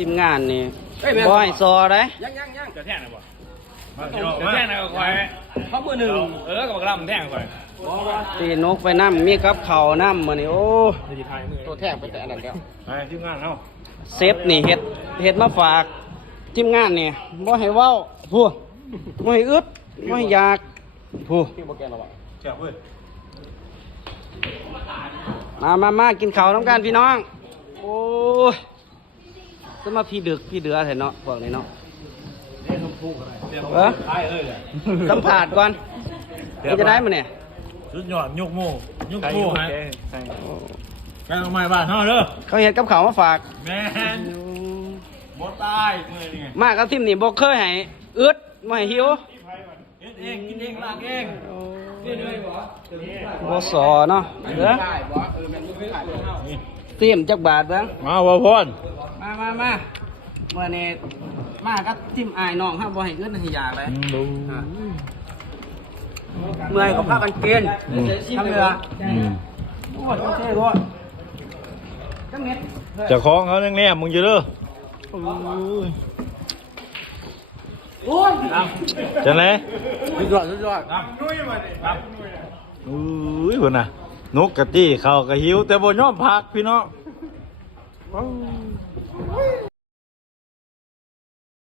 ทีมงานนี่บ่ให้ซอได้ ยังจะแท่งนะบ่จะแท่งนะก็คอยเขามือหนึ่งกับบักลำแท่งคอย ตีนกไปน้ำมีกับเขาน้ำมื้อนี้โอ้ ตัวแท่งไปแต่อันนั้นแล้วไปทีมงานเนาะ เซฟนี่เฮ็ดมาฝากทีมงานนี่บ่ให้เว้าพูบ่ให้อึดบ่ให้อยากพู ที่บ่แกนหรอวะเจ้าเว้ย มากินข้าวน้ำกันพี่น้องโอ้ยจะมาพี่ดึกพี่เดือแท้เนาะพวกนี้เนาะสัมผัสก่อนจะได้มั้ยเนี่ย สุดยอดยกโม่ฮะแกงไม้บ้านเฮาเด้อ เขาเฮ็ดกับข้าวมาฝาก แม่นบ่ตายมื้อนี้ มากับทีมนี่บ่เคยให้อึดบ่ให้หิว เฮ็ดเองกินเองล้างเองนี่เลยบ่ บ่สอเนาะเด้อเตรียมจักบาทเบิ่ง มาบ่พร มาเมื่อนี้มากับทีมอ้ายน้องครับบ่ให้อึดให้อยากเลยเมื่อยก็พากันกินทำเรือโอ้ยโอเคด้วยจังเม็ด เจ้าของเขาแน่ๆมึงอยู่เด้อ โอ้ย จังได๋ สุดยอดอุ้ยพุ่นน่ะนกกะตี้เขาก็หิวแต่บ่ยอมพักพี่น้อง